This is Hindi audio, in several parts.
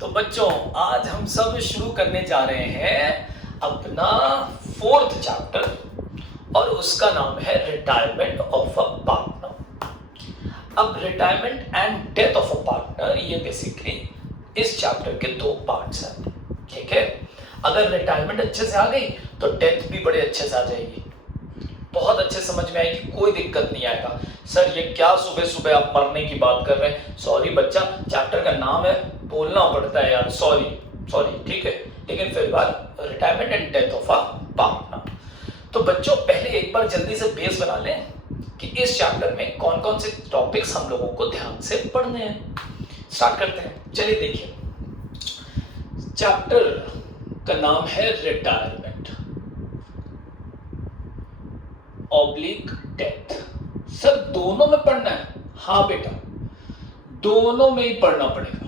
तो बच्चों आज हम सब शुरू करने जा रहे हैं अपना 4th चैप्टर और उसका नाम है रिटायरमेंट ऑफ अ पार्टनर। अब retirement and death of a partner ये बेसिकली इस चैप्टर के 2 पार्ट्स हैं। ठीक है, अगर रिटायरमेंट अच्छे से आ गई तो डेथ भी बड़े अच्छे से आ जाएगी, बहुत अच्छे समझ में आएगी, कोई दिक्कत नहीं आएगा। सर ये क्या सुबह सुबह आप मरने की बात कर रहे हैं? सॉरी बच्चा, चैप्टर का नाम है, बोलना पड़ता है यार, सॉरी सॉरी, ठीक है। लेकिन फिर बात retirement and death of a partner. तो बच्चों पहले एक बार जल्दी से बेस बना लें कि इस चैप्टर में कौन कौन से टॉपिक्स हम लोगों को ध्यान से पढ़ने हैं। स्टार्ट करते हैं, चलिए देखिए। चैप्टर का नाम है रिटायरमेंट ऑब्लिक डेथ। सर दोनों में पढ़ना है? हाँ बेटा, दोनों में ही पढ़ना पड़ेगा।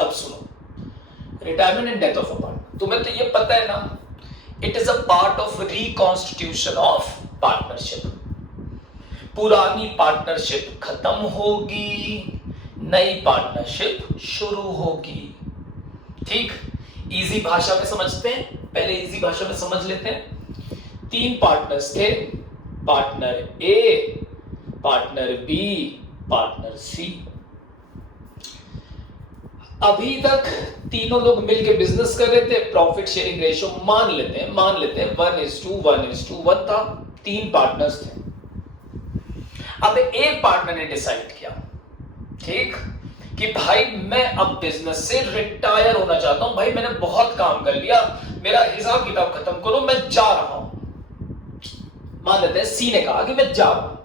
अब सुनो, retirement and death of a partner, तुम्हें तो ये पता है ना, it is a part of reconstitution of partnership. पुरानी पार्टनरशिप खत्म होगी, नई पार्टनरशिप शुरू होगी। ठीक, इजी भाषा में समझते हैं, पहले इजी भाषा में समझ लेते हैं। 3 पार्टनर्स थे, पार्टनर ए, पार्टनर बी, पार्टनर सी। अभी तक तीनों लोग मिलकर बिजनेस कर रहे थे, प्रॉफिट शेयरिंग रेशियो मान लेते हैं 1:1:1 था, 3 पार्टनर्स थे। अब एक पार्टनर ने डिसाइड किया, ठीक, कि भाई मैं अब बिजनेस से रिटायर होना चाहता हूं, भाई मैंने बहुत काम कर लिया, मेरा हिसाब किताब खत्म करो, मैं जा रहा हूं। मान लेते हैं सी ने कहा कि मैं जा रहा हूं,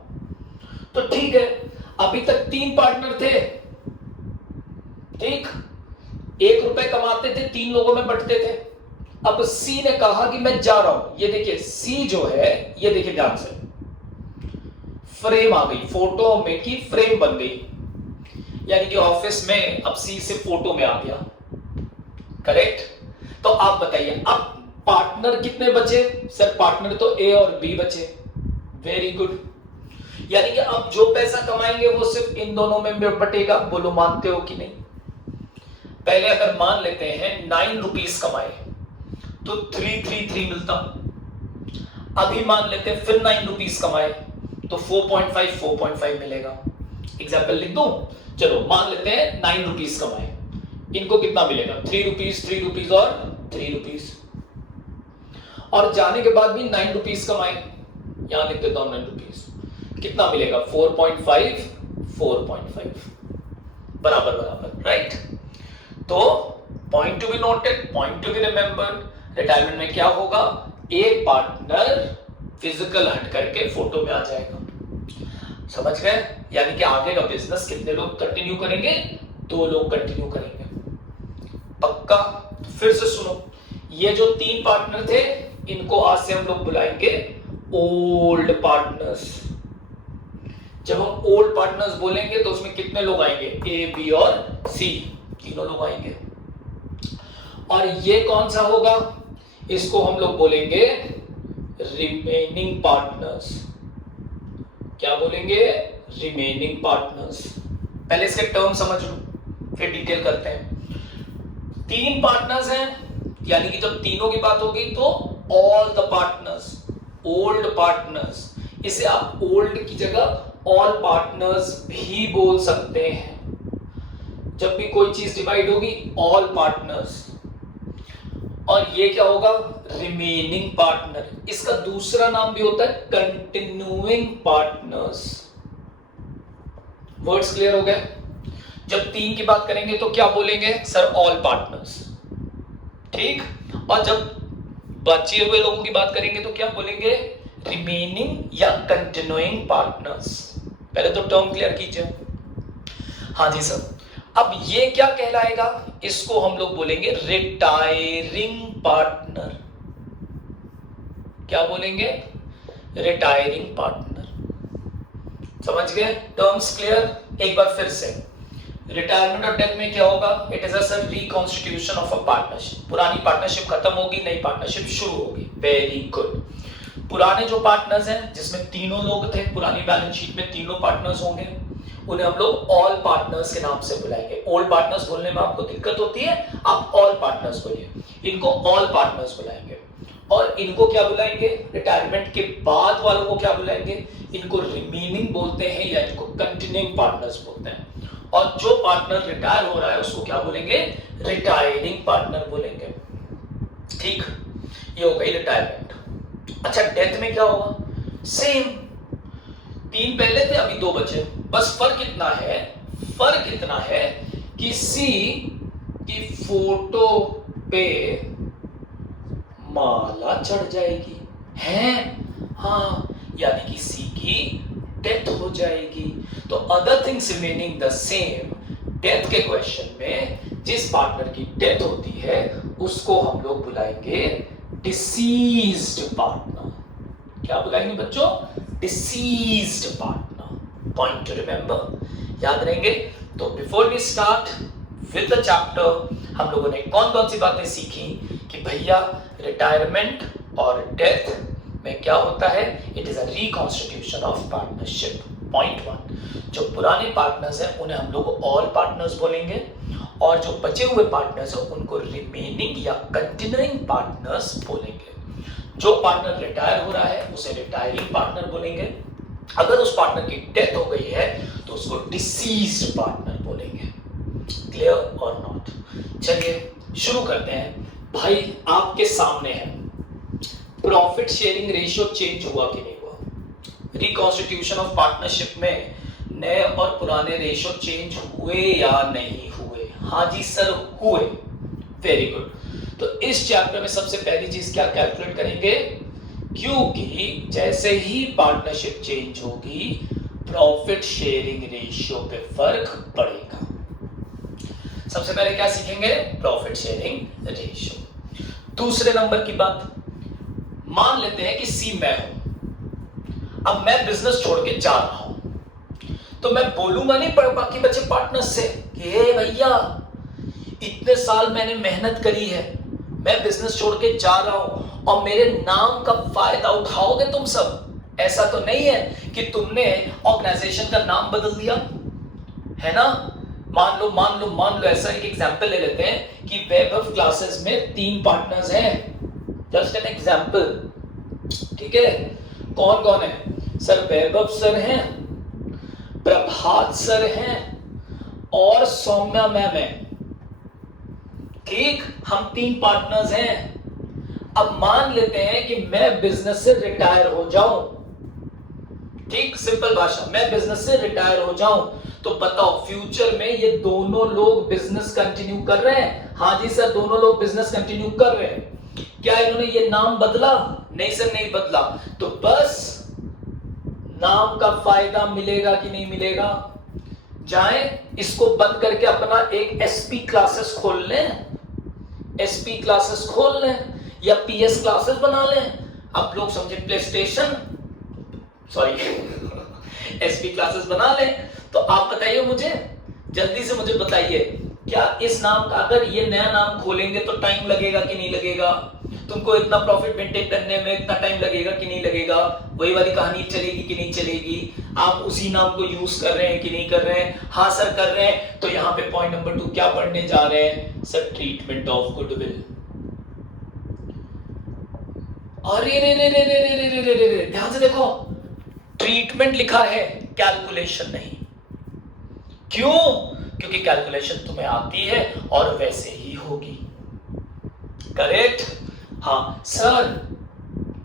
तो ठीक है। अभी तक 3 पार्टनर थे, ठीक, 1 रुपए कमाते थे, 3 लोगों में बंटते थे। अब सी ने कहा कि मैं जा रहा हूं। ये देखिए सी जो है, ये देखिए ध्यान से, फ्रेम आ गई, फोटो में की फ्रेम बन गई, यानी कि ऑफिस में अब सी से फोटो में आ गया। करेक्ट। तो आप बताइए अब पार्टनर कितने बचे? सर पार्टनर तो ए और बी बचे। वेरी गुड, यानी कि अब जो पैसा कमाएंगे वो सिर्फ इन दोनों में बटेगा। बोलो मानते हो कि नहीं? पहले अगर मान लेते हैं 9 रुपीस कमाए तो 333 मिलता। अभी मान लेते हैं फिर 9 रुपीस कमाए तो 4.5 मिलेगा। एग्जाम्पल लिख दूं, चलो मान लेते हैं 9 रुपीस कमाए, इनको कितना मिलेगा? 3 रुपीस और 3 रुपीस। और जाने के बाद भी 9 रुपीस कमाए, यहां लिख देता हूं 9 रुपीस, कितना मिलेगा? 4.5 बराबर बराबर, राइट। तो point to be noted, point to be remembered. Retirement में क्या होगा? एक पार्टनर फिजिकल हट करके फोटो में आ जाएगा। समझ गए? यानी कि आगे का बिजनेस कितने लोग कंटिन्यू करेंगे? 2 लोग कंटिन्यू करेंगे। पक्का? फिर से सुनो, ये जो 3 पार्टनर थे, इनको आज से हम लोग बुलाएंगे ओल्ड पार्टनर्स। जब हम ओल्ड पार्टनर्स बोलेंगे तो उसमें कितने लोग आएंगे? ए, बी और सी, तीनों लोग आएंगे। और ये कौन सा होगा? इसको हम लोग बोलेंगे रिमेनिंग पार्टनर्स। क्या बोलेंगे? Remaining partners. पहले इसके टर्म समझ लो, फिर डिटेल करते हैं। 3 पार्टनर्स हैं, यानी कि जब तीनों की बात होगी तो all the partners, old partners. इसे आप ओल्ड की जगह ऑल पार्टनर्स भी बोल सकते हैं। जब भी कोई चीज डिवाइड होगी, ऑल पार्टनर्स। और ये क्या होगा? Remaining partner. इसका दूसरा नाम भी होता है कंटिन्यूइंग पार्टनर्स। वर्ड्स क्लियर हो गए? जब 3 की बात करेंगे तो क्या बोलेंगे? सर ऑल पार्टनर्स, ठीक। और जब बचे हुए लोगों की बात करेंगे तो क्या बोलेंगे? रिमेनिंग या कंटिन्यूइंग पार्टनर्स। पहले तो टर्म क्लियर कीजिए। हाँ जी सर। अब ये क्या कहलाएगा? इसको हम लोग बोलेंगे रिटायरिंग पार्टनर। क्या बोलेंगे? Retiring partner. समझ गए? Terms clear? एक बार फिर से, रिटायरमेंट और डेथ में क्या होगा? It is a reconstitution of a partnership. पुरानी पार्टनरशिप खत्म होगी, नई पार्टनरशिप शुरू होगी। Very good. पुराने जो पार्टनर्स हैं, जिसमें तीनों लोग थे, पुरानी बैलेंस शीट में तीनों पार्टनर्स होंगे, उन्हें हम लोग ऑल पार्टनर्स के नाम से बुलाएंगे। ओल्ड पार्टनर्स बोलने में आपको दिक्कत होती है, आप ऑल पार्टनर्स बोलिए, इनको ऑल पार्टनर्स बुलाएंगे। और इनको क्या बुलाएंगे, रिटायरमेंट के बाद वालों को क्या बुलाएंगे, इनको रिमेनिंग बोलते हैं या इनको कंटिन्यूइंग पार्टनर्स बोलते हैं। और जो पार्टनर रिटायर हो रहा है उसको क्या बोलेंगे, रिटायरिंग पार्टनर बोलेंगे। ठीक, ये हो गई रिटायरमेंट। अच्छा, डेथ में क्या होगा, सेम, 3 पहले थे, अभी 2 बचे, बस फर्क इतना है कि सी की फोटो पे माला चढ़ जाएगी, है, हाँ, यानी कि सी की डेथ हो जाएगी। तो other things remaining the same, death के क्वेश्चन में जिस पार्टनर की डेथ होती है उसको हम लोग बुलाएंगे डिसीज्ड पार्टनर। क्या बुलाएंगे बच्चों, deceased partner. Point to remember, याद रहेंगे। तो before we start with the chapter, हम लोगों ने कौन कौन सी बातें सीखी कि भैया रिटायरमेंट और डेथ में क्या होता है, it is a reconstitution of partnership. Point 1, जो पुराने पार्टनर्स हैं उन्हें हम लोग ऑल पार्टनर्स बोलेंगे, और जो बचे हुए पार्टनर्स हैं उनको रिमेनिंग या कंटिन्यूइंग पार्टनर्स बोलेंगे। जो पार्टनर रिटायर हो रहा है उसे रिटायरिंग पार्टनर बोलेंगे, अगर उस पार्टनर की डेथ हो गई है तो उसको डिसीज्ड पार्टनर बोलेंगे। क्लियर और नॉट? चलिए शुरू करते हैं। भाई आपके सामने है, प्रॉफिट शेयरिंग रेशियो चेंज हुआ कि नहीं हुआ, रिकॉन्स्टिट्यूशन ऑफ पार्टनरशिप में नए और पुराने रेशियो चेंज हुए या नहीं हुए? हाँ जी सर, हुए। Very good. तो इस चैप्टर में सबसे पहली चीज क्या कैलकुलेट करेंगे, क्योंकि जैसे ही पार्टनरशिप चेंज होगी प्रॉफिट शेयरिंग रेशियो पे फर्क पड़ेगा। सबसे पहले क्या सीखेंगे, प्रॉफिट शेयरिंग रेशियो। दूसरे नंबर की बात, मान लेते हैं कि सी मैं हूं, अब मैं बिजनेस छोड़ के जा रहा हूं, तो मैं बोलूंगा नहीं पर बाकी बचे पार्टनर्स से कि हे भैया इतने साल मैंने मेहनत करी है, मैं बिजनेस छोड़ के जा रहा हूं और मेरे नाम का फायदा उठाओगे तुम सब। ऐसा तो नहीं है कि तुमने ऑर्गेनाइजेशन का नाम बदल दिया, है ना। मान लो ऐसा एक एग्जांपल ले लेते हैं कि वैभव क्लासेस में 3 पार्टनर्स हैं, जस्ट एन एग्जांपल, ठीक है। कौन कौन है सर, वैभव सर हैं, प्रभात सर हैं और सौम्या मैम है। ठीक, हम 3 पार्टनर्स हैं। अब मान लेते हैं कि मैं बिजनेस से रिटायर हो जाऊं, ठीक, सिंपल भाषा, मैं बिजनेस से रिटायर हो जाऊं, तो बताओ फ्यूचर में ये दोनों लोग बिजनेस कंटिन्यू कर रहे हैं? हाँ जी सर, दोनों लोग बिजनेस कंटिन्यू कर रहे हैं। क्या इन्होंने ये नाम बदला? नहीं सर, नहीं बदला। तो बस नाम का फायदा मिलेगा कि नहीं मिलेगा? जाएं इसको बंद करके अपना एक एसपी क्लासेस खोल लें, एसपी क्लासेस खोल लें या पीएस क्लासेस बना लें। आप लोग समझे, play station, sorry SP classes बना लें। तो आप बताइए मुझे, जल्दी से मुझे बताइए, क्या इस नाम का, अगर ये नया नाम खोलेंगे तो टाइम लगेगा कि नहीं लगेगा? तुमको इतना प्रॉफिट मेंटेन करने में इतना टाइम लगेगा कि नहीं लगेगा? वही वाली कहानी चलेगी कि नहीं चलेगी? आप उसी नाम को यूज कर रहे हैं कि नहीं कर रहे हैं? हाँ सर कर रहे हैं। तो यहाँ पे पॉइंट नंबर 2 क्या पढ़ने जा रहे हैं सर, ट्रीटमेंट ऑफ गुडविल। अरे रे रे रे रे रे रे रे रे रे, ध्यान से देखो, ट्रीटमेंट लिखा है, कैलकुलेशन नहीं। क्यों? क्योंकि कैलकुलेशन तुम्हें आती है और वैसे ही होगी, करेक्ट? हाँ सर,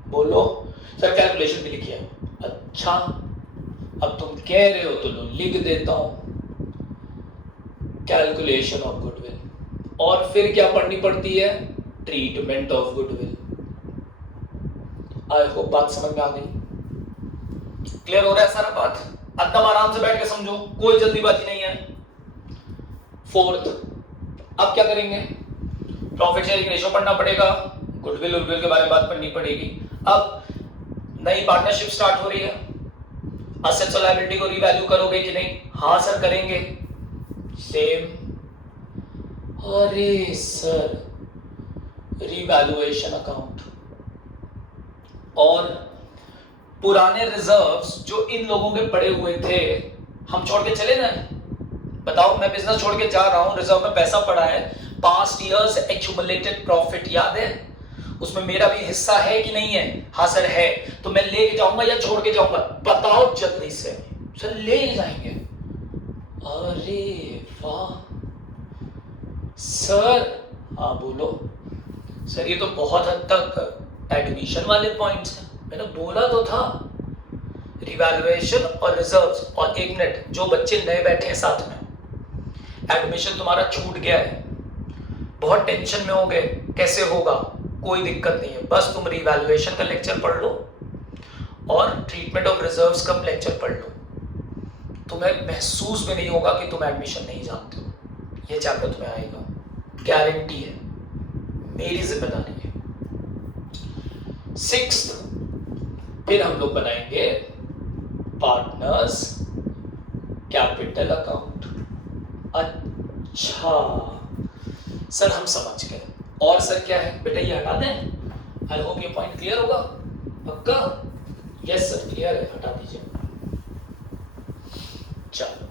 बोलो सर, कैलकुलेशन भी लिखी है। अच्छा, अब तुम कह रहे हो तो लिख देता हूं, कैलकुलेशन ऑफ गुडविल, और फिर क्या पढ़नी पड़ती है, treatment of goodwill. I hope बात समझ में आ गई, क्लियर हो रहा है सारा बात? एकदम आराम से बैठ के समझो, कोई जल्दीबाजी नहीं है। 4th, अब क्या करेंगे, प्रॉफिट शेयरिंग रेशियो पढ़ना पड़ेगा, गुडविल उडविल के बारे में बात करनी पड़ेगी। अब नई पार्टनरशिप स्टार्ट हो रही है, असेट्स और लायबिलिटी को रीवैल्यू करोगे कि नहीं? हाँ सर करेंगे। सेम, अरे सर रीवैल्यूएशन अकाउंट और पुराने रिजर्व्स जो इन लोगों के पड़े हुए थे हम छोड़ के चले जाए? बताओ, मैं बिजनेस छोड़ के जा रहा हूं, रिजर्व में पैसा पड़ा है, पास्ट इयर्स एक्यूमुलेटेड प्रॉफिट याद है, उसमें मेरा भी हिस्सा है कि नहीं है? हाँ सर है। तो मैं लेके जाऊंगा या छोड़ के जाऊंगा? बताओ जल्दी से। सर ले जाएंगे। अरे वाह सर। हाँ बोलो। सर ये तो बहुत हद तक एडमिशन वाले पॉइंट्स हैं, मैंने बोला तो था। रिवैल्यूएशन और रिजर्व्स, और एक मिनट, जो बच्चे नए बैठे हैं साथ में, एडमिशन तुम्हारा छूट गया है, बहुत टेंशन में हो गए, कैसे होगा? कोई दिक्कत नहीं है, बस तुम रिवैल्यूएशन का लेक्चर पढ़ लो और ट्रीटमेंट ऑफ रिजर्व्स का लेक्चर पढ़ लो, तुम्हें महसूस भी नहीं होगा कि तुम एडमिशन नहीं जानते हो। ये चैप्टर तुम्हें आएगा, गारंटी है, मेरी जिम्मेदारी है। 6th, फिर हम लोग बनाएंगे पार्टनर्स कैपिटल अकाउंट। अच्छा सर हम समझ गए। और सर क्या है बेटा, ये हटा दें? आई होप ये पॉइंट क्लियर होगा। पक्का? यस सर क्लियर है, हटा दीजिए। चलो,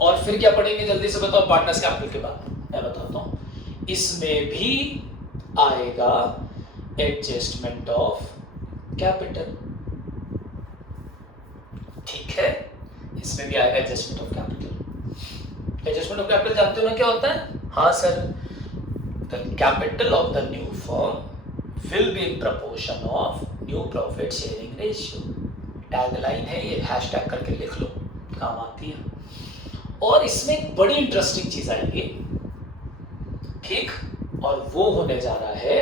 और फिर क्या पढ़ेंगे जल्दी से बताओ? पार्टनर्स कैपिटल के बाद मैं बताता हूं, इसमें भी आएगा एडजस्टमेंट ऑफ कैपिटल। ठीक है, इसमें भी आएगा adjustment of capital. Adjustment of capital जानते हो ना क्या होता है? हाँ sir, the capital of the new firm will be in proportion of new profit sharing ratio. Tagline है ये, हैशटैग करके लिख लो, काम आती है। और इसमें एक बड़ी इंटरेस्टिंग चीज आएगी, ठीक, और वो होने जा रहा है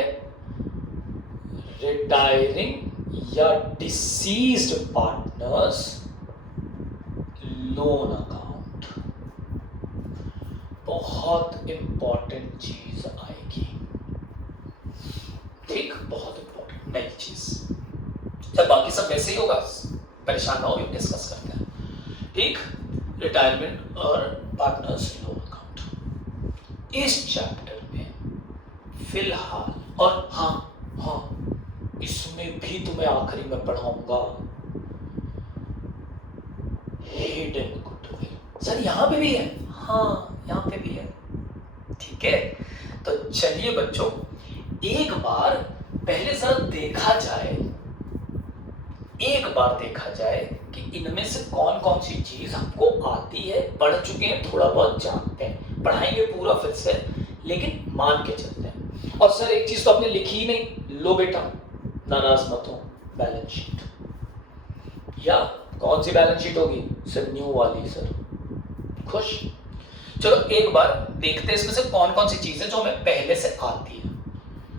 रिटायरिंग या डिसीज्ड पार्टनर्स लोन अकाउंट। बहुत इंपॉर्टेंट चीज आएगी, ठीक, बहुत इंपॉर्टेंट नई चीज। जब बाकी सब वैसे ही होगा, परेशान ना हो, डिस्कस करते हैं, ठीक। रिटायरमेंट और पार्टनर्स लोन अकाउंट इस चैप्टर में फिलहाल, और हाँ इसमें भी तुम्हें आखिरी में पढ़ाऊंगा हिडन गुडविल। सर यहाँ पे भी है? हाँ यहाँ पे भी है, ठीक है। तो चलिए बच्चों, एक बार पहले जरा देखा जाए, एक बार देखा जाए कि इनमें से कौन कौन सी चीज हमको आती है, पढ़ चुके हैं, थोड़ा बहुत जानते हैं। पढ़ाएंगे पूरा फिर से, लेकिन मान के चलते हैं। और सर एक चीज तो आपने लिखी ही नहीं, लो बेटा नाराज मत हो, बैलेंस शीट। या कौन सी बैलेंस शीट होगी? सर न्यू वाली। सर खुश? चलो एक बार देखते हैं इसमें से कौन कौन सी चीजें जो हमें पहले से आती है।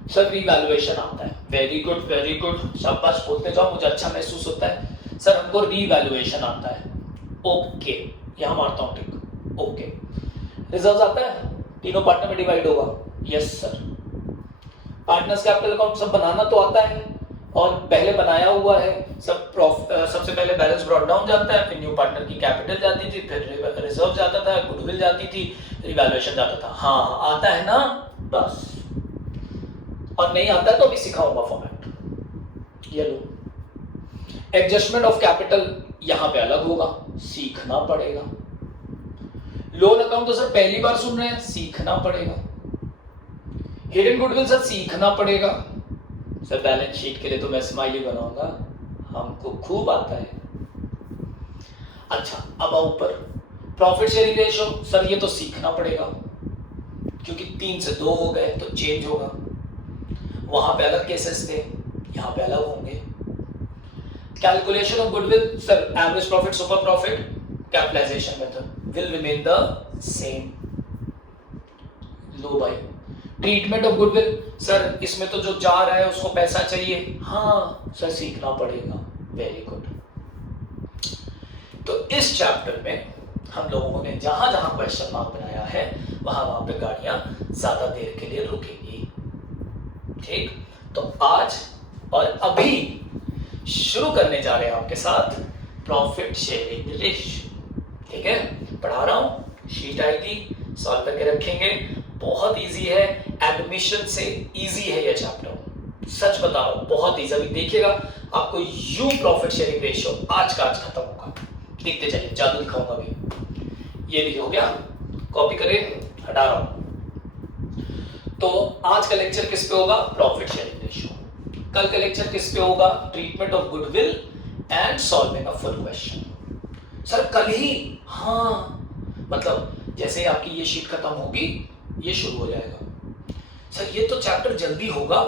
सर रिवैल्यूएशन आता है, वेरी गुड वेरी गुड, शाबाश, बोलते जाओ, मुझे अच्छा महसूस होता है। सर हमको रिवैल्यूएशन आता है, ओके, यहां मारता हूं टिक, ओके। रिजर्व आता है, तीनों पार्टनर में डिवाइड होगा, yes sir. Partners capital account सब बनाना तो आता है, और पहले बनाया हुआ है सब। सबसे पहले बैलेंस ब्रॉट डाउन जाता है, फिर न्यू पार्टनर की कैपिटल जाती थी, फिर रिजर्व जाता था, गुडविल जाती थी, रिवैल्यूएशन जाता था। हाँ आता है ना, बस। और नहीं आता है तो अभी सिखाऊंगा फॉर्मेट। ये लो, एडजस्टमेंट ऑफ कैपिटल यहां पे अलग होगा, सीखना पड़ेगा। लोन अकाउंट तो सर पहली बार सुन रहे हैं, सीखना पड़ेगा। हिडन गुडविल सर सीखना पड़ेगा। सर बैलेंस शीट के लिए तो मैं स्माइली बनाऊंगा, हमको खूब आता है। अच्छा अब ऊपर प्रॉफिट शेयरिंग रेशियो, सर ये तो सीखना पड़ेगा, क्योंकि 3 से 2 हो गए तो चेंज होगा। वहां पे अलग केसेस थे, यहां पे अलग होंगे। Calculation of goodwill, sir average profit super profit capitalisation method will remain the same. लो भाई, ट्रीटमेंट ऑफ गुडविल, सर इसमें तो जो जा रहा है उसको पैसा चाहिए, हाँ सर सीखना पड़ेगा, वेरी गुड। तो इस चैप्टर में हम लोगों ने जहां जहां क्वेश्चन मार्क बनाया है, वहां पे गाड़ियां ज्यादा देर के लिए रुकेंगी, ठीक। तो आज और अभी शुरू करने जा रहे हैं आपके साथ प्रॉफिट शेयरिंग रेशियो, ठीक है। पढ़ा रहा हूं, शीट आएगी, सॉल्व करके रखेंगे, बहुत इजी है, एडमिशन से इजी है ये चैप्टर, सच बता रहा हूं बहुत इजी। अभी देखिएगा आपको यू प्रॉफिट शेयरिंग रेशियो आज का आज खत्म होगा, देखते चलिए, जादू दिखाऊंगा अभी। ये लिखे हो गया, कॉपी करें, हटा रहा हूं। तो आज का लेक्चर किस पे होगा? Profit sharing ratio. कल का लेक्चर किस पे होगा? Treatment of goodwill and solving a full question. Sir कल ही? हाँ, मतलब जैसे आपकी ये शीट खत्म होगी ये शुरू हो जाएगा। सर ये तो चैप्टर जल्दी होगा।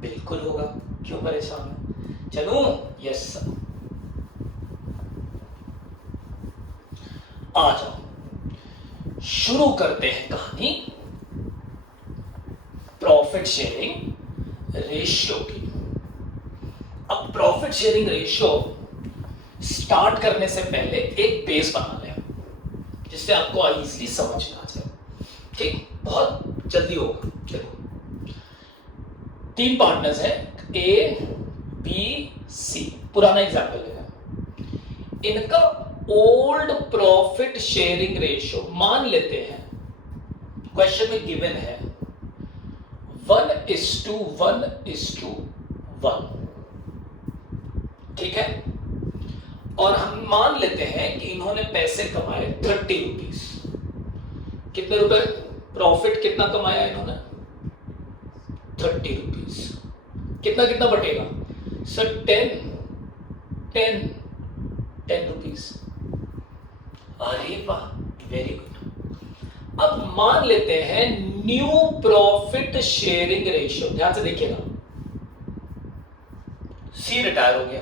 बिल्कुल होगा, क्यों परेशान हो? चलूं? यस सर, आ जाओ, शुरू करते हैं कहानी प्रॉफिट शेयरिंग रेशियो की। अब प्रॉफिट शेयरिंग रेशियो स्टार्ट करने से पहले एक बेस बना लें जिससे आपको इजीली समझ में आ जाए। ठीक, बहुत जल्दी होगा। देखो, 3 पार्टनर्स हैं, ए बी सी। पुराना एग्जाम्पल लेना, इनका ओल्ड प्रॉफिट शेयरिंग रेशियो मान लेते हैं, क्वेश्चन में गिवन है 1:1:1। ठीक है, और हम मान लेते हैं कि इन्होंने पैसे कमाए 30 रुपीज। कितने रुपए प्रॉफिट कितना कमाया इन्होंने? 30 रुपीज। कितना कितना बटेगा सर? 10 रुपीज। अरे वाह, वेरी गुड। अब मान लेते हैं न्यू प्रॉफिट शेयरिंग रेशियो। ध्यान से देखिएगा, सी रिटायर हो गया।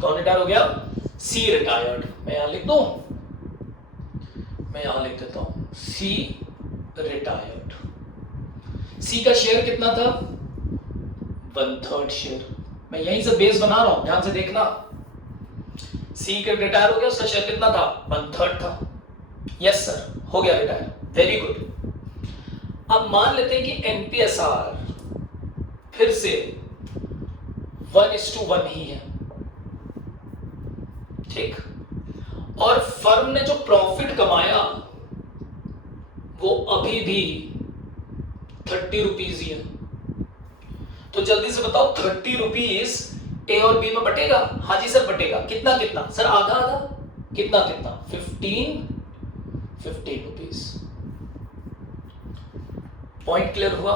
कौन रिटायर हो गया? सी रिटायर्ड। मैं यहां लिख दूं, मैं यहां लिख देता हूं सी रिटायर्ड। सी का शेयर कितना था? 1/3 शेयर। मैं यहीं से बेस बना रहा हूं, ध्यान से देखना। सी के रिटायर हो गया, उसका शेयर कितना था? 1/3 था। यस सर, हो गया रिटायर, वेरी गुड। अब मान लेते हैं कि एनपीएसआर फिर से 1:1 ही है। ठीक, और फर्म ने जो प्रॉफिट कमाया वो अभी भी 30 रुपीज ही है। तो जल्दी से बताओ, 30 रुपीज ए और बी में बटेगा? हाँ जी सर बटेगा। कितना कितना सर? आधा आधा। कितना कितना? 15 रुपीज। पॉइंट क्लियर हुआ?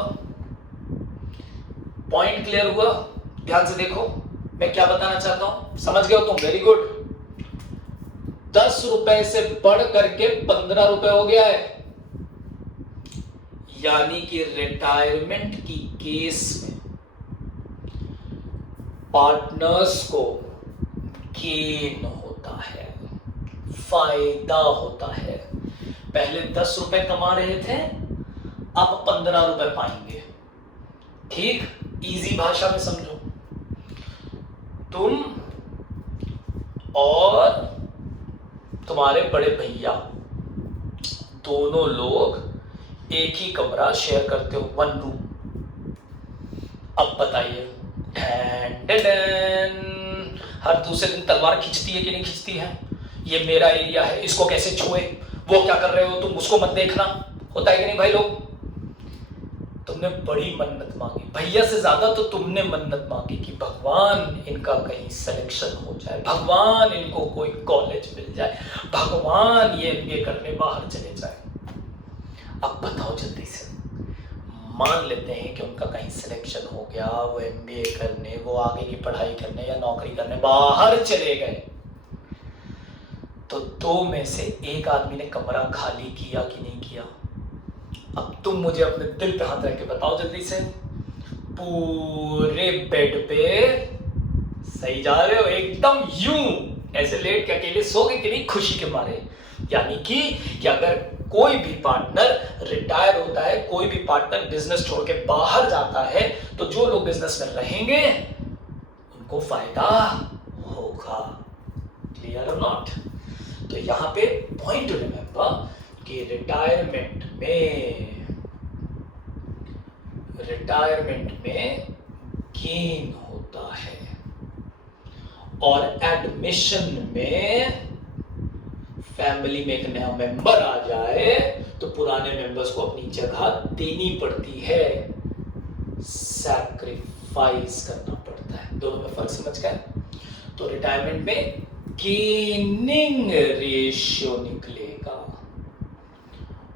पॉइंट क्लियर हुआ? ध्यान से देखो मैं क्या बताना चाहता हूं, समझ गए हो तुम? Very good. 10 रुपए से बढ़ करके 15 रुपए हो गया है, यानी कि रिटायरमेंट की केस में पार्टनर्स को गेन होता है, फायदा होता है। पहले 10 रुपए कमा रहे थे, अब 15 रुपए पाएंगे। ठीक, इजी भाषा में समझो। तुम और तुम्हारे बड़े भैया दोनों लोग एक ही कमरा शेयर करते हो, 1 रूम। अब बताइए, हर दूसरे दिन तलवार खींचती है कि नहीं खींचती है? ये मेरा एरिया है, इसको कैसे छुए? वो क्या कर रहे हो तुम, उसको मत देखना। होता है कि नहीं भाई लोग? तुमने बड़ी मन्नत मांगी, भैया से ज्यादा तो तुमने मन्नत मांगी कि भगवान इनका कहीं सिलेक्शन हो जाए, भगवान इनको कोई कॉलेज मिल जाए, भगवान ये एमबीए करने बाहर चले जाए। अब बताओ जल्दी से, मान लेते हैं कि उनका कहीं सिलेक्शन हो गया, वो एमबीए करने, वो आगे की पढ़ाई करने या नौकरी करने बाहर चले गए, तो 2 में से एक आदमी ने कमरा खाली किया कि नहीं किया? अब तुम मुझे अपने दिल पे हाथ रख के बताओ जल्दी से, पूरे बेड पे सही जा रहे हो एकदम, यूं ऐसे लेट के अकेले सोगे कि नहीं खुशी के मारे? यानी कि अगर कोई भी पार्टनर रिटायर होता है, कोई भी पार्टनर बिजनेस छोड़ के बाहर जाता है, तो जो लोग बिजनेस में रहेंगे उनको फायदा होगा। क्लियर और नॉट? तो यहां पे पॉइंट टू रिमेंबर कि रिटायरमेंट में गेन होता है, और एडमिशन में फैमिली में एक नया मेंबर आ जाए तो पुराने मेंबर्स को अपनी जगह देनी पड़ती है, सैक्रिफाइस करना पड़ता है। दोनों में फर्क समझ गए? तो रिटायरमेंट में गेनिंग रेशियो निकलेगा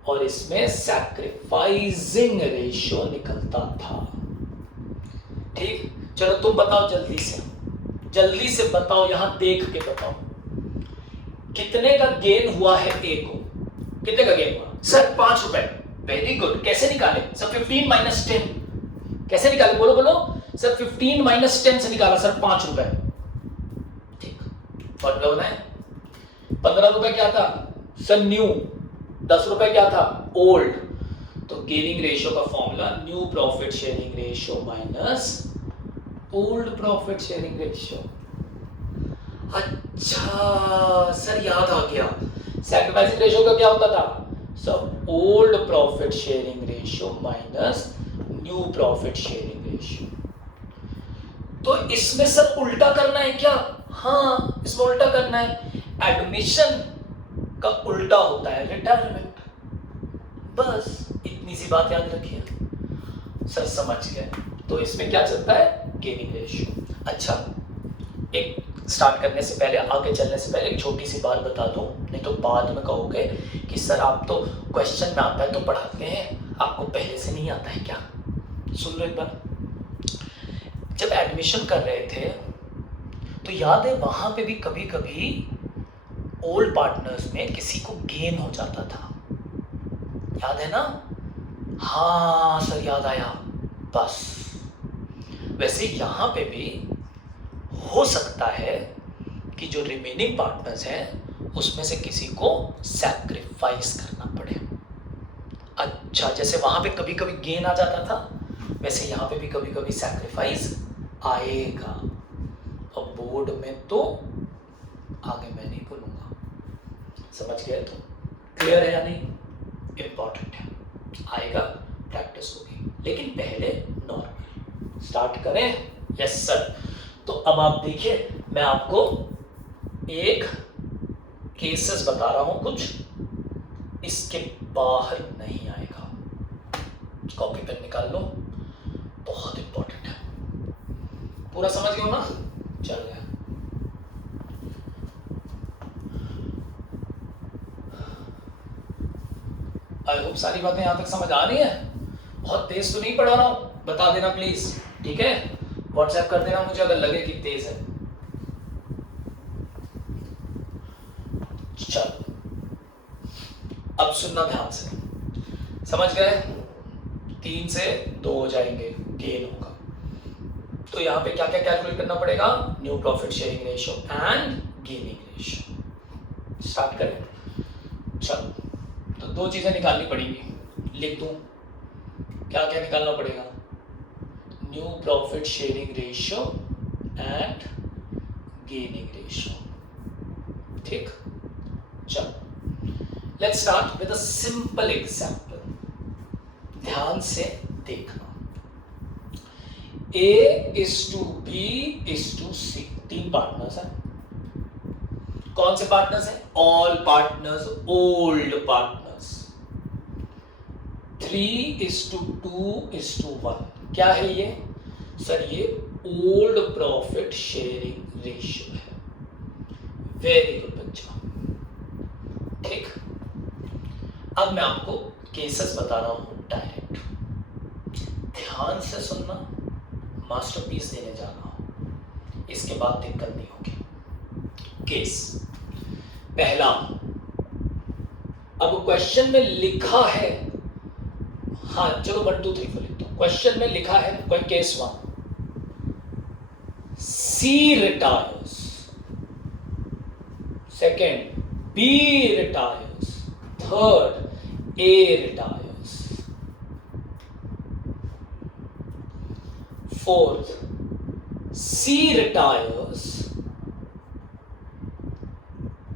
और इसमें सैक्रिफाइसिंग रेशियो निकलता था। ठीक, चलो तुम बताओ जल्दी से बताओ, यहां देख के बताओ कितने का गेन हुआ है ए को। कितने का गेन हुआ सर? 5 रुपए। Very good. कैसे निकाले सर? 15 माइनस 10। कैसे निकाले? बोलो बोलो सर। 15 माइनस 10 से निकाला सर 5 रुपए। ठीक, फॉर्मूला बनाए। 15 रुपए क्या था सर? न्यू। 10 रुपए क्या था? ओल्ड। तो गेनिंग रेशियो का formula new profit sharing ratio minus old profit sharing ratio. अच्छा सर, याद आ गया। सैक्रिफाइसिंग रेशियो का क्या होता था sir? Old profit sharing ratio minus new profit sharing ratio. तो इसमें सर उल्टा करना है क्या? हाँ, इसमें उल्टा करना है। एडमिशन का उल्टा होता है रिटायरमेंट। बस इतनी सी बात याद रखिए सर, समझ गए। तो इसमें क्या चलता है? Gaining ratio. अच्छा, एक स्टार्ट करने से पहले, आगे चलने से पहले एक छोटी सी बात बता दूं, नहीं तो बाद में कहोगे कि सर आप तो क्वेश्चन में आता है तो पढ़ाते हैं, आपको पहले से नहीं आता है क्या? सुन लो एक बार। जब एडमिशन कर रहे थे तो याद है वहां पे भी कभी कभी ओल्ड पार्टनर्स में किसी को गेन हो जाता था, याद है ना? हाँ सर, याद आया। बस वैसे यहां पे भी हो सकता है कि जो रिमेनिंग पार्टनर्स हैं उसमें से किसी को सैक्रिफाइस करना पड़े। अच्छा, जैसे वहां पे कभी कभी गेन आ जाता था, वैसे यहां पे भी कभी कभी सैक्रिफाइस आएगा। अब बोर्ड में तो आगे मैं नहीं बोलूंगा, समझ गए? तो क्लियर है या नहीं? इंपॉर्टेंट है, आएगा, प्रैक्टिस होगी। लेकिन पहले नॉर्मल स्टार्ट करें। Yes sir. तो अब आप देखिए, मैं आपको एक केसेस बता रहा हूं, कुछ इसके बाहर नहीं आएगा। कॉपी पेन निकाल लो, बहुत इंपॉर्टेंट है। पूरा समझ गए हो ना? चल गया। आई होप सारी बातें यहां तक समझ आ रही हैं। बहुत तेज तो नहीं पढ़ा रहा हूं, बता देना प्लीज, ठीक है? व्हाट्सएप कर देना मुझे अगर लगे कि तेज है। चलो अब सुनना ध्यान से, समझ गए? 3 से 2 हो जाएंगे, गेन होगा। तो यहां पे क्या क्या कैलकुलेट करना पड़ेगा? New profit sharing ratio and gaining ratio. Start करें। चलो, तो 2 चीजें निकालनी पड़ेंगी, लिख दूं। क्या क्या निकालना पड़ेगा? New profit sharing ratio and gaining ratio. ठीक, चलो let's start with a simple example. ध्यान से देखना। A is to B is to C, 3 partners हैं। कौन से पार्टनर्स हैं? All partners, old partners. 3 is to 2 is to 1। क्या है ये सर? ये ओल्ड प्रॉफिट शेयरिंग रेशियो है। वेरी गुड बच्चा। ठीक, अब मैं आपको केसेस बता रहा हूं डायरेक्ट। ध्यान से सुनना, मास्टरपीस देने जा रहा हूं, इसके बाद दिक्कत नहीं होगी। केस पहला, अब क्वेश्चन में लिखा है, हाँ चलो 1 2 3 4 लिखता हूं। क्वेश्चन में लिखा है कोई case 1, C retires, second B retires, third A retires, fourth C retires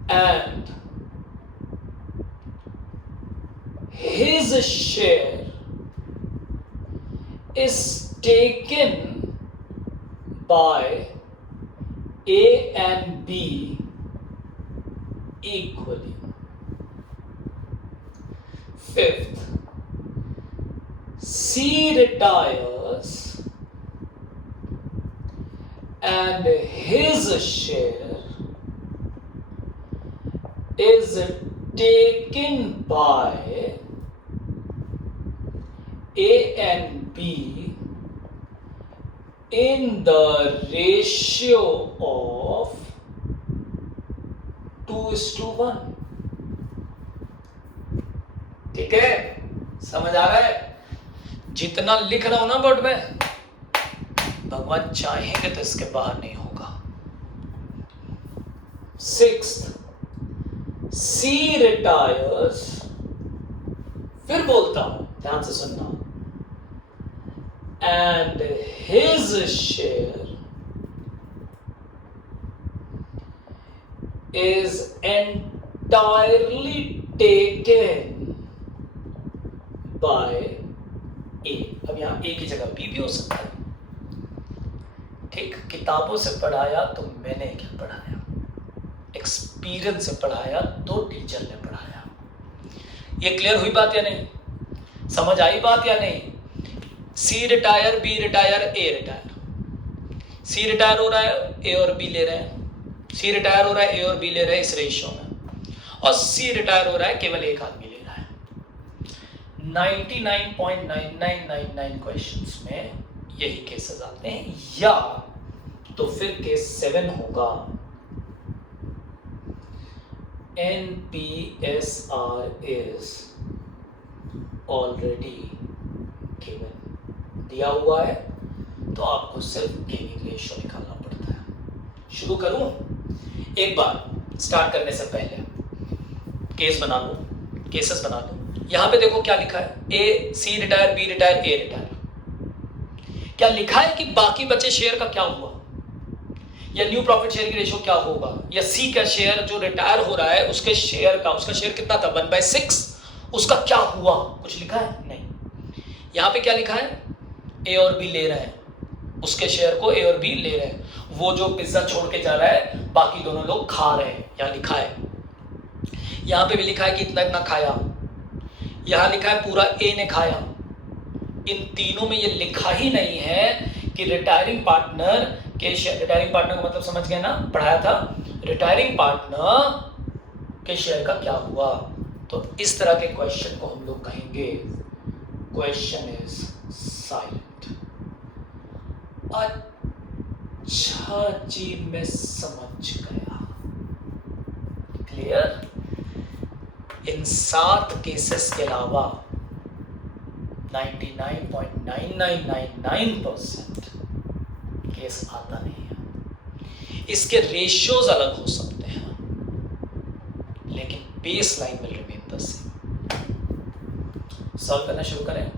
and his share is taken by A and B equally. Fifth, C retires and his share is taken by A and B in the ratio of 2:1. ठीक है, समझ आ रहा है? जितना लिख रहा हूं ना बोर्ड में, भगवान चाहेंगे तो इसके बाहर नहीं होगा। 6th, C retires, फिर बोलता हूं, ध्यान से सुनना, and his share is entirely taken by A। अब यहां A की जगह B भी हो सकता है। ठीक, किताबों से पढ़ाया तो मैंने क्या पढ़ाया, एक्सपीरियंस से पढ़ाया तो टीचर ने पढ़ाया। ये क्लियर हुई बात या नहीं? समझ आई बात या नहीं? सी रिटायर, बी रिटायर, ए रिटायर। सी रिटायर हो रहा है, ए और बी ले रहे हैं। सी रिटायर हो रहा है, ए और बी ले रहे हैं इस रेशियो में, और सी रिटायर हो रहा है, केवल एक आदमी ले रहा है। 99.9999 क्वेश्चंस में यही केसेस आते हैं। या तो फिर केस 7 होगा, NPSR is already given, दिया हुआ है, तो आपको सिर्फ गेनिंग रेशियो निकालना पड़ता है। शुरू करूं? एक बार स्टार्ट करने से पहले केस बना लो, केसेस बना लो। यहां पे देखो क्या लिखा है, ए सी रिटायर, बी रिटायर, ए रिटायर। क्या लिखा है कि बाकी बचे शेयर का क्या हुआ, या न्यू प्रॉफिट शेयर की रेशियो क्या होगा, या सी का शेयर जो रिटायर हो रहा है उसके शेयर का, उसका शेयर कितना था 1/6, उसका क्या हुआ, कुछ लिखा है? नहीं। यहां पे क्या लिखा है, ए और बी ले रहे हैं, उसके शेयर को ए और बी ले रहे हैं। वो जो पिज्जा छोड़ के जा रहा है, बाकी दोनों लोग खा रहे हैं, यहां लिखा है। यहां पे भी लिखा है कि इतना इतना खाया, यहां लिखा है पूरा ए ने खाया। इन तीनों में ये लिखा ही नहीं है कि रिटायरिंग पार्टनर के शेयर, रिटायरिंग पार्टनर का मतलब समझ गए ना, पढ़ाया था, रिटायरिंग पार्टनर के शेयर का क्या हुआ। तो इस तरह के क्वेश्चन को हम लोग कहेंगे क्वेश्चन इज साइलेंट। अच्छा जी, मैं समझ गया, क्लियर। इन 7 केसेस के अलावा 99.9999% केस आता नहीं है। इसके रेशियोज अलग हो सकते हैं, लेकिन base line will remain the same. Solve करना शुरू करें।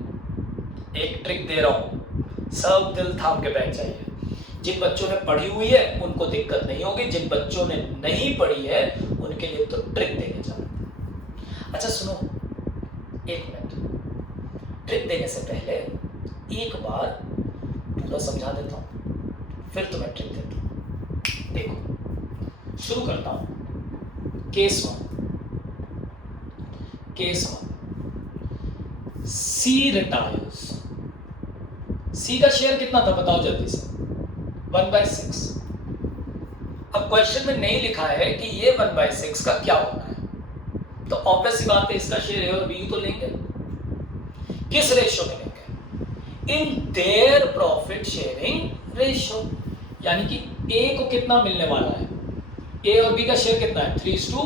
एक ट्रिक दे रहा हूं, सब दिल थाम के बैठ जाइए। जिन बच्चों ने पढ़ी हुई है उनको दिक्कत नहीं होगी, जिन बच्चों ने नहीं पढ़ी है उनके लिए तो ट्रिक देने जा रहा हूं। अच्छा सुनो, एक मिनट, ट्रिक देने से पहले एक बार पूरा समझा देता हूं, फिर तुम्हें ट्रिक देता हूं। देखो, शुरू करता हूं। केस 1, सी रिटायर्स। सी का शेयर कितना था बताओ जल्दी से, 1/6। अब क्वेश्चन में नहीं लिखा है कि ये 1/6 का क्या होना है, तो ऑब्वियस सी बात है इसका शेयर ए और बी तो लेंगे। किस रेशियो में लेंगे? In their profit sharing ratio, यानी कि ए को कितना मिलने वाला है, ए और बी का शेयर कितना है 3:2,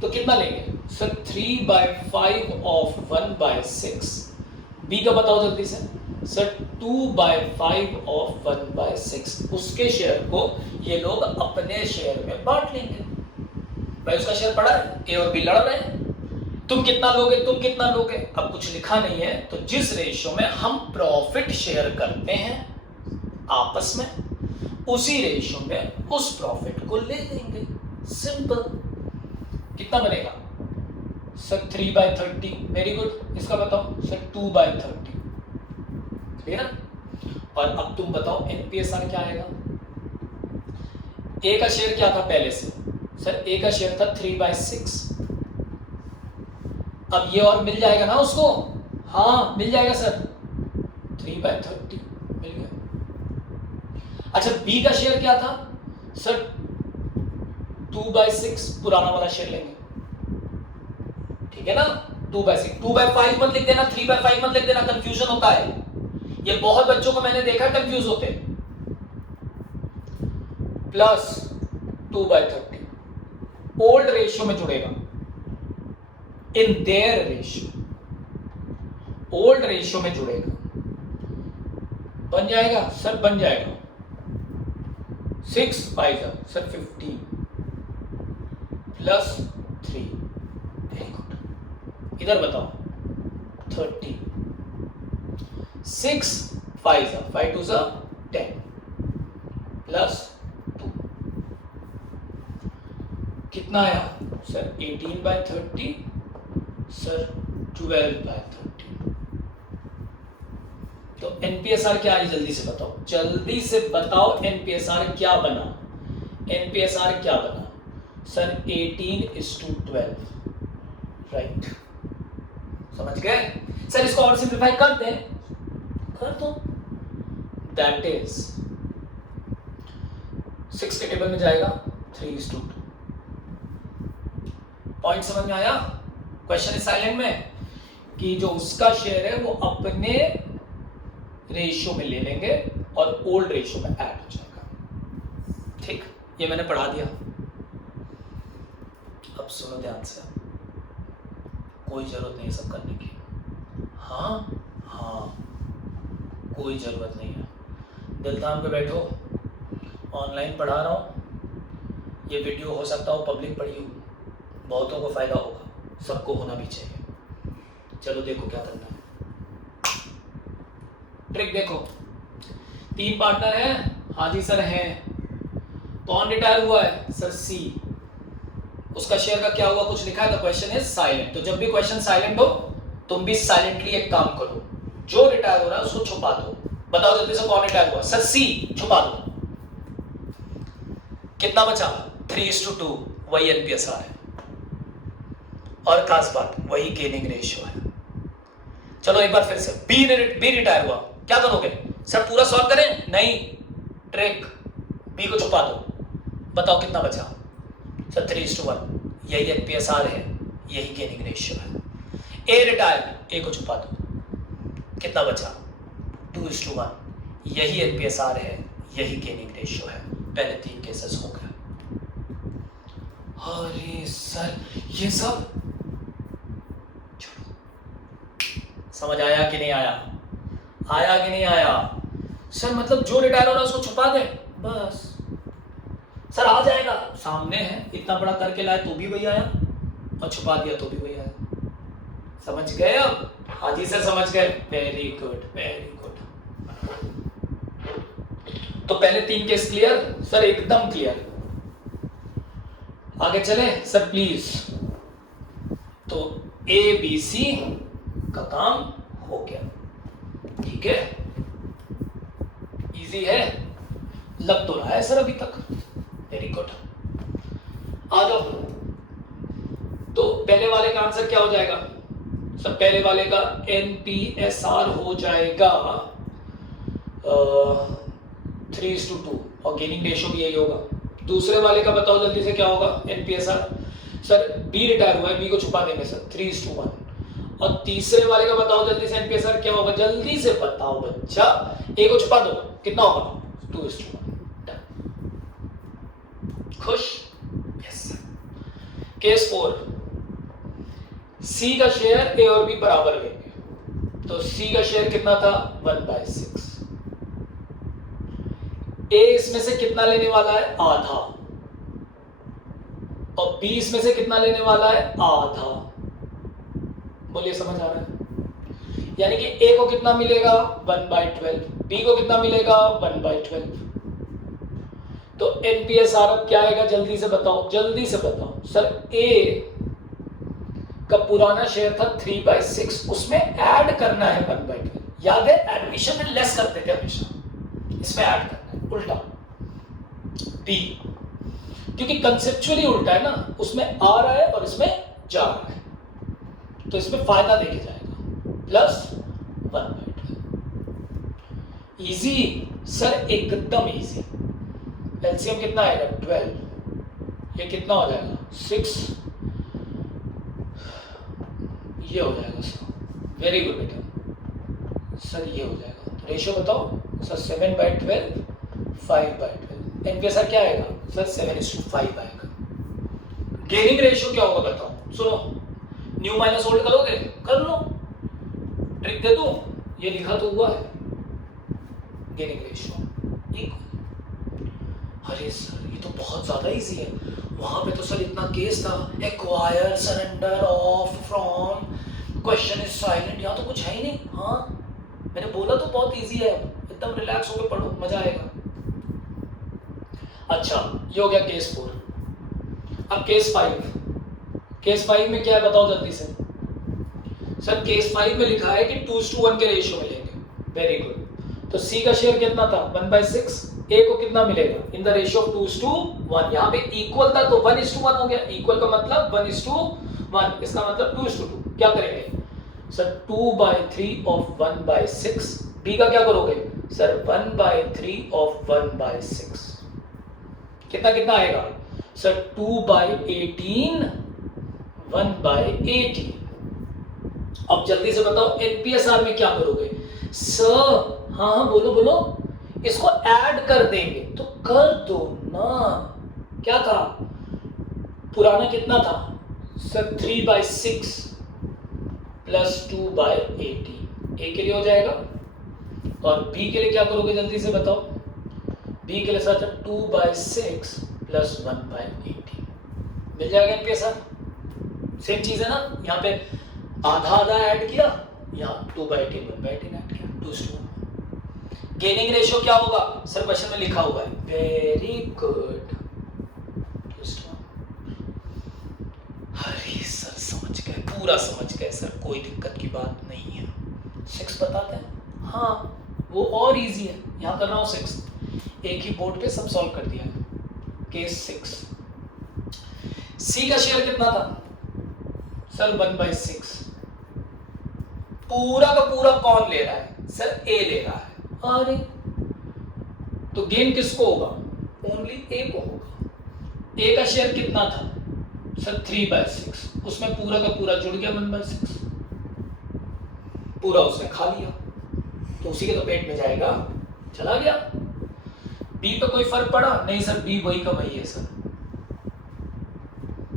तो कितना लेंगे सर 3/5 ऑफ 1/6। बी का बताओ जल्दी से सर 2/5 ऑफ 1/6। उसके शेयर को ये लोग अपने शेयर में बांट लेंगे। भाई उसका शेयर पड़ा है, ए और बी लड़ रहे हैं, तुम कितना लोगे, तुम कितना लोगे। अब कुछ लिखा नहीं है, तो जिस रेशियो में हम प्रॉफिट शेयर करते हैं आपस में, उसी रेशियो में उस प्रॉफिट को ले लेंगे। सिंपल। कितना बनेगा सर 3/30। Very good. इसका बताओ सर 2/30। क्लियर। और अब तुम बताओ एनपीएसआर क्या आएगा। ए का शेयर क्या था पहले से सर, ए का शेयर था 3/6। अब ये और मिल जाएगा ना उसको, हाँ मिल जाएगा सर 3/30 मिल गया। अच्छा बी का शेयर क्या था सर 2/6 पुराना वाला शेयर लेंगे, ठीक है ना। 2/6, 2/5 मत लिख देना, 3/5 मत लिख देना, कंफ्यूजन होता है। ये बहुत बच्चों को मैंने देखा कंफ्यूज होते हैं। प्लस 2/30 ओल्ड रेशियो में जुड़ेगा, in their ratio, old ratio में जुड़ेगा, बन जाएगा सर, बन जाएगा 6 5 सर 15 प्लस 3, वेरी गुड। इधर बताओ 30, 6 5 5 2 10 प्लस 2, कितना आया सर 18/30 सर 12/30। तो एनपीएसआर क्या है, जल्दी से बताओ, जल्दी से बताओ एनपीएसआर क्या बना, एनपीएसआर क्या बना सर 18:12, राइट। समझ गए सर, इसको और सिंप्लीफाई कर दें, कर दो, दैट इज 6 के टेबल में जाएगा 3:2। पॉइंट समझ में आया। क्वेश्चन इज साइलेंट में कि जो उसका शेयर है वो अपने रेशियो में ले लेंगे और ओल्ड रेशियो में ऐड हो जाएगा, ठीक। ये मैंने पढ़ा दिया, अब सुनो ध्यान से, कोई जरूरत नहीं सब करने की, हाँ हाँ कोई जरूरत नहीं है, दिल थाम के बैठो, ऑनलाइन पढ़ा रहा हूँ, ये वीडियो हो सकता हो पब्लिक पढ़ी हो, बहुतों को फायदा होगा, सबको होना भी चाहिए। चलो देखो क्या करना है, ट्रिक देखो। 3 पार्टनर हैं, हाजी सर हैं, कौन रिटायर हुआ है सर सी, उसका शेयर का क्या हुआ कुछ लिखा है, तो क्वेश्चन इज साइलेंट। तो जब भी क्वेश्चन साइलेंट हो तुम भी साइलेंटली एक काम करो, जो रिटायर हो रहा है उसको छुपा दो, बताओ जल्दी से कौन रिटायर हुआ सर सी, छुपा दो। कितना बचा 3:2, वही एनपीएसआर है, और खास बात वही गेनिंग रेशियो है। चलो एक बार फिर से, बी रिटायर हुआ, क्या करोगे सर पूरा सॉल्व करें, नहीं, ट्रिक, बी को छुपा दो, बताओ कितना बचा सर 3:1, यही एनपीएसआर है, यही गेनिंग रेशियो है। ए रिटायर, ए को छुपा दो, कितना बचा 2:1, यही एनपीएसआर है, यही गेनिंग रेशियो है। पहले 3 केसेस हो गए। अरे सर ये सब समझ आया कि नहीं आया, आया कि नहीं आया सर, मतलब जो रिटायर हो रहा है उसको छुपा दे बस, सर आ जाएगा, सामने है, इतना बड़ा करके लाए तो भी वही आया, और छुपा दिया तो भी वही आया। समझ गए अब, हाजी सर समझ गए, वेरी गुड वेरी गुड। तो पहले 3 केस क्लियर सर, एकदम क्लियर, आगे चले सर प्लीज। तो ए बी सी का काम हो गया, ठीक है, इजी है, लग तो रहा है सर अभी तक, वेरी गुड। आ जाओ, तो पहले वाले का आंसर क्या हो जाएगा सर, पहले वाले का एनपीएसआर हो जाएगा 3:2, और गेनिंग रेशियो भी यही होगा। दूसरे वाले का बताओ जल्दी से क्या होगा एनपीएसआर सर, बी रिटायर हुआ है, बी को छुपा देंगे सर 3:1, और तीसरे वाले का बताओ जल्दी से एनपीएसआर क्या होगा, जल्दी से बताओ बच्चा, ए को छुपा दो, कितना होगा 2:1, खुश, यस सर। केस 4, सी का शेयर ए और बी बराबर लेंगे, तो सी का शेयर कितना था 1/6, ए इसमें से कितना लेने वाला है आधा, और बी इसमें से कितना लेने वाला है आधा, बोलिए समझ आ रहा है, यानी कि ए को कितना मिलेगा 1/12, बी को कितना मिलेगा 1/12। तो एनपीएसआर अब क्या आएगा, जल्दी से बताओ, जल्दी से बताओ सर, ए का पुराना शेयर था 3/6, उसमें ऐड करना है 1/12, याद है एडमिशन में लेस करते थे हमेशा, इसमें ऐड करना है, उल्टा। बी क्योंकि कंसेप्चुअली उल्टा है ना, उसमें आ रहा है और इसमें जा रहा है, तो इसमें फायदा देके जाएगा, प्लस 1/12। इजी सर, एकदम इजी। एलसीएम कितना आएगा 12, ये कितना हो जाएगा 6, ये हो जाएगा सर, वेरी गुड बेटा सर, ये हो जाएगा। तो रेशियो बताओ सर, 7/12, 5/12। इनके सर क्या आएगा सर, 7:5 आएगा। गेनिंग रेशियो क्या होगा बताओ, सुनो, न्यू माइनस ओल्ड करोगे, कर लो, ट्रिक दे दूं, ये लिखा तो हुआ है, गेनिंग रेशियो इक्वल। अरे सर ये तो बहुत ज्यादा इजी है, वहां पे तो सर इतना केस था, acquire, surrender of, from, question is silent, यहाँ तो कुछ है ही नहीं। हाँ मैंने बोला तो बहुत इजी है, एकदम रिलैक्स होकर पढ़ो, मजा आएगा। अच्छा ये हो गया केस 4। अब केस 5, केस 5 में क्या है बताओ जल्दी से। सर केस 5 में लिखा है कि 2:1 के रेशियो मिलेंगे, वेरी गुड। तो सी का शेयर कितना था 1/6, ए को कितना मिलेगा इन द रेशियो ऑफ 2:1। यहाँ पे इक्वल था तो 1:1 हो गया, इक्वल का मतलब 1:1, इसका मतलब 2:2। क्या करेंगे सर 2/3 ऑफ 1/6, बी का क्या करोगे सर 1/3 ऑफ 1/6, कितना कितना आएगा सर 2/18, 1/18। अब जल्दी से बताओ एनपीएसआर में क्या करोगे सर, हाँ बोलो बोलो, इसको ऐड कर देंगे, तो कर दो ना। क्या था पुराना कितना था सर 3/6 प्लस 2/18, ए के लिए हो जाएगा। और बी के लिए क्या करोगे जल्दी से बताओ, बी के लिए सर 2/6 प्लस 1/18 मिल जाएगा इनके साथ। सेम चीज है ना, यहाँ पे आधा आधा ऐड किया, यहाँ 2/18 1/18 ऐड किया, 2:1। गेनिंग रेशियो क्या होगा सर, क्वेश्चन में लिखा हुआ है, वेरी गुड। अरे सर समझ गए, पूरा समझ गए सर, कोई दिक्कत की बात नहीं है। 6 बताते हैं, हाँ वो और इजी है, यहाँ कर रहा हूँ 6, एक ही बोर्ड पे सब सॉल्व कर दिया है। केस 6, सी का शेयर कितना था सर 1/6, पूरा का पूरा कौन ले रहा है सर, ए ले रहा है। अरे तो गेन किसको होगा, ओनली ए को होगा। ए का शेयर कितना था सर 3/6, उसमें पूरा का पूरा जुड़ गया 1/6, पूरा उसने खा लिया, तो उसी के तो पेट में जाएगा, चला गया। बी पे कोई फर्क पड़ा नहीं सर, बी वही का वही है सर।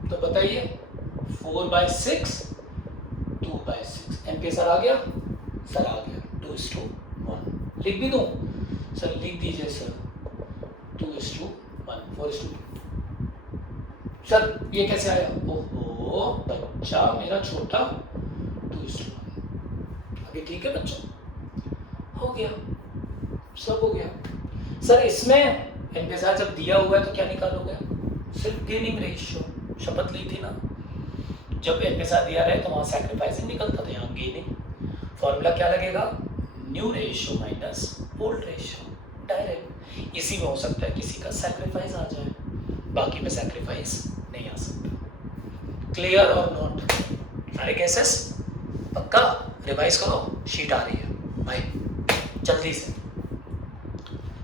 तो बताइए 4/6, 2/6, एनपीएसआर आ गया सर, आ गया 2:1। लिख भी दूं सर, लिख दीजिए सर 2:1, 4:2। सर ये कैसे आया, ओहो बच्चा मेरा छोटा, 2:1। अभी ठीक है बच्चों, हो गया, सब हो गया। सर इसमें एनपीएसआर जब दिया हुआ है तो क्या निकालोगे, सिर्फ गेनिंग रेशियो, शपथ ली थी ना, जब एनपीएसआर दिया रहे तो वहां सैक्रिफाइसिंग निकलता था, यहाँ गेनिंग। फॉर्मूला क्या लगेगा, new ratio minus old ratio, direct. इसी में हो सकता है किसी का सैक्रिफाइस आ जाए, बाकी में सैक्रिफाइस नहीं आ सकता। क्लियर और नॉट, सारे केसेस पक्का रिवाइज करो, शीट आ रही है भाई जल्दी से।